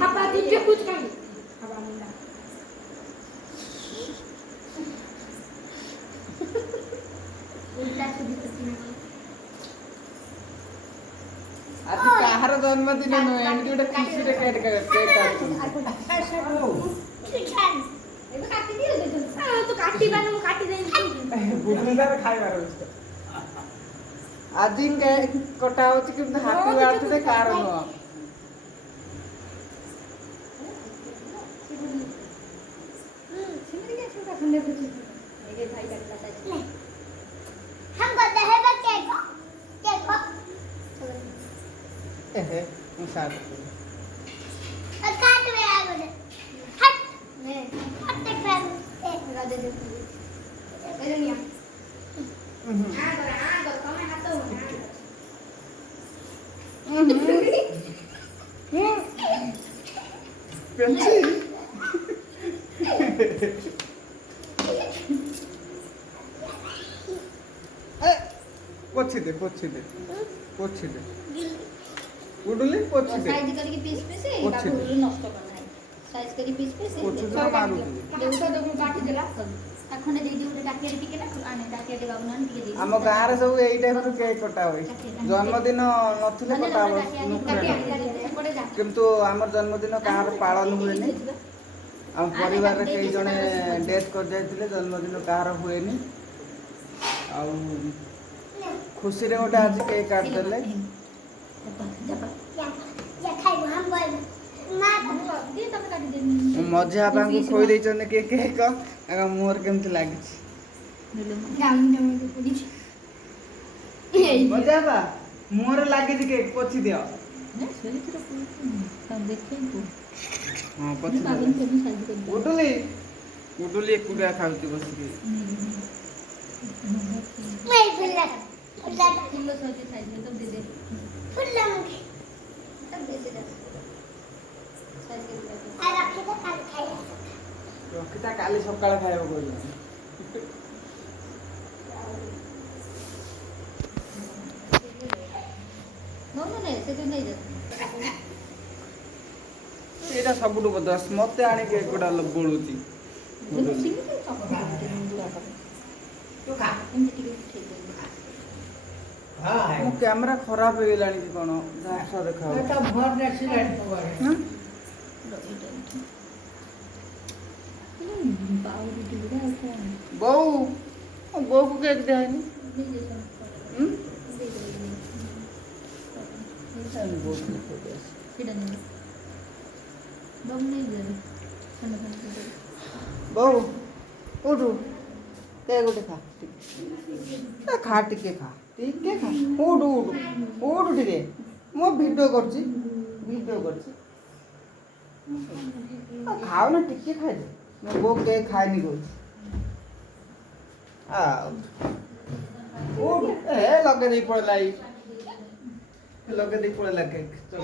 पापा दीजिए कुछ खाइए अब आऊंगा उल्टा छुरी पसीना आज काହାର जन्मदिन नुहे एमती गोटे खुशी रे केक काटुन ଏବେ କାଟି ଦିଅ ତୁ କାଟିବାନି ମୁଁ କାଟି ଦେବି ବୁଝିଲାରେ ଖାଇବାର ଅଛି ଆଜି କେକ୍ କଟା ହଉଛି କିନ୍ତୁ ହାପି ବାର୍ଥଡେ କାର ନୁହଁ ମୁଁ ସାଥ पेंची पोछी दे उडुली पोछी दे साइज करके पीस पीस बाबू नष्ट करना है साइज करके पीस पीस पोछी दे मारू देउसा दबु काटी देला अखने दे दिउ टाकिया टिके ना आने टाकिया दे बाबू नान टिके दे हम गाँ रे सब एई टाइप रो केक कटा होई जन्मदिन नथिले कटा हो किंतु हमर जन्मदिन काହାର पालन हुएनी हम परिवार रे कई जने डेथ कर जायतिले जन्मदिन काହାର हुएनी आ खुशी रे गोटे आज केक काट देले मजा बांगु खोई दैछन के केक आगा मोर केमति लागिछि मजा बा मोर लागिछि केक पोछि दियो हां पोछि उडुली उडुली कुडा खाउती बसिके मैं फुल्ला फुल्ला सोचे साइज में तो दे दे फुल्ला मुझे तब दे दे साइज के आ रखी तो काल खाइए रखिता काली सकाळ खाइबो कहली नो से तो नहीं जाता एटा सबुटु बदस मते आनी के कोडा बोलुची तो खा एमती टिके ठीक है मो कैमरा खराब हो गेलानी कि कोन जासा देखा एटा भर नेसी लाइन पवारे बहू बहू को केक देनी बहू उठू केक उठे खा टिके खा उठ टिके मो वीडियो करछि खाओ ना टिके खाइ दे मैं वो केक खाइनी कहछि आ उठ ए लगे दे पड़ला केक चल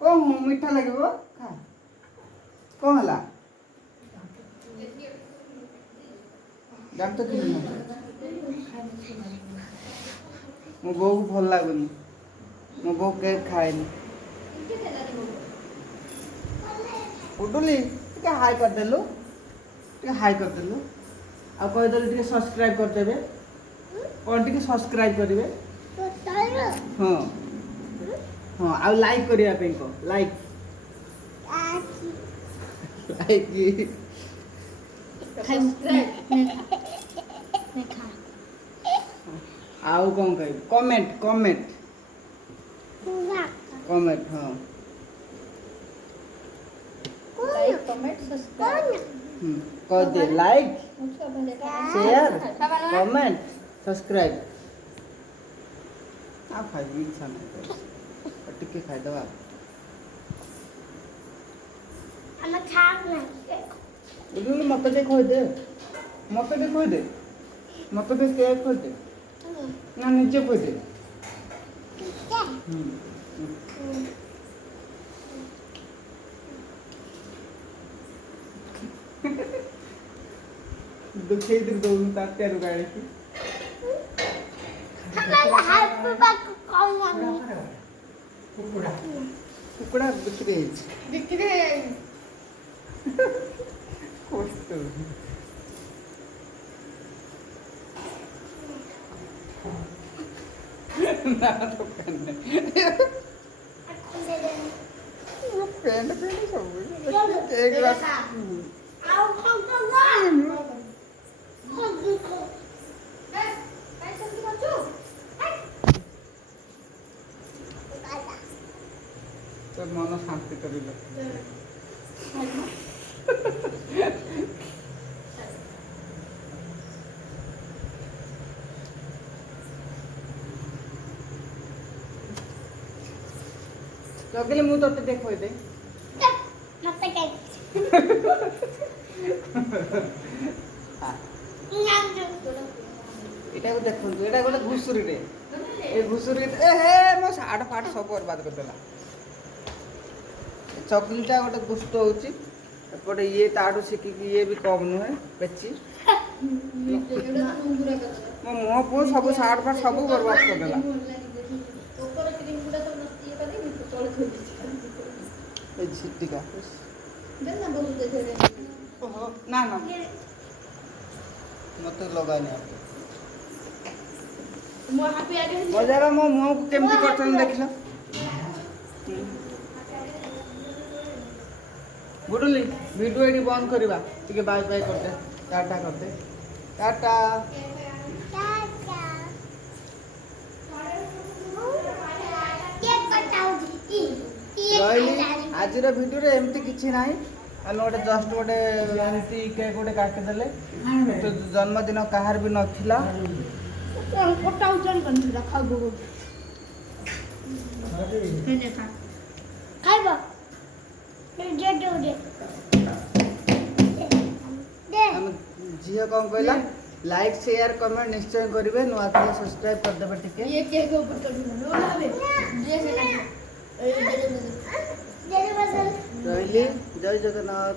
कौन मीठा लगे खा कौन हला दांत कि मो बो को भल लागुनी मो बो केक खाएनी उडुली टिके हाई कर देलु आ कह देलु टिके सब्सक्राइब कर देबे और टिके सब्सक्राइब करिवे हां हां आ लाइक करिया पे को लाइक आउ कौन कह कमेंट हाँ लाइक कमेंट सब्सक्राइब कह दे लाइक शेयर कमेंट सब्सक्राइब आ खाई इच्छा नहीं टिके खाई दवा हम खाओ ना उडुली मत के खोई दे मत के केक खोई दे ना नीचे खोई दे दुखे इधर दो तात्या रुकाए की हमारा हाथ पे बात कौन मांगू କୁକୁଡ଼ା कुकड़ा बिक्री है बिक्री कष्ट ना तो पेन पेन पेन सब एक बार आओ खाओ तो ना खाओ देखो काय समझी बच्चों तो मन शांति करिल जगले मु तोते देखो दे मत काय नाम जो एटा को देखंतु एटा गोटे घुसुरी रे ए घुसुरी ए हे मो साड फाड सब बर्बाद कर देला चकलीटा गोटे दुष्ट होची एपटे ये ताडू सिकी ये भी कम नुहे पेची मो मुह पो सब साड फाड सब बर्बाद कर देला ए झिटिका ओहो ना ना मत लगानी मजारा मो मुह को केमती करछन देखला गुडुली वीडियो एडी बंद करबा ठीक बाय बाय करते टाटा करते टाटा केक कटाऊ कहली आज वीडियो रे एमती किछि नाही आमे गोटे जस्ट गोटे एमती केक गोटे काटि देले तो जन्मदिन कहार भी नथिला कौन कटाऊ जन कन रखाऊ गो ने खा खाइबो दे दे दे हम झियो कौन कहला लाइक शेयर कमेंट निश्चय करिवे नुआ थे सब्सक्राइब कर देबे ठीक ये केक ऊपर कर दो दे से काट दे दे बदल कहली जय जगन्नाथ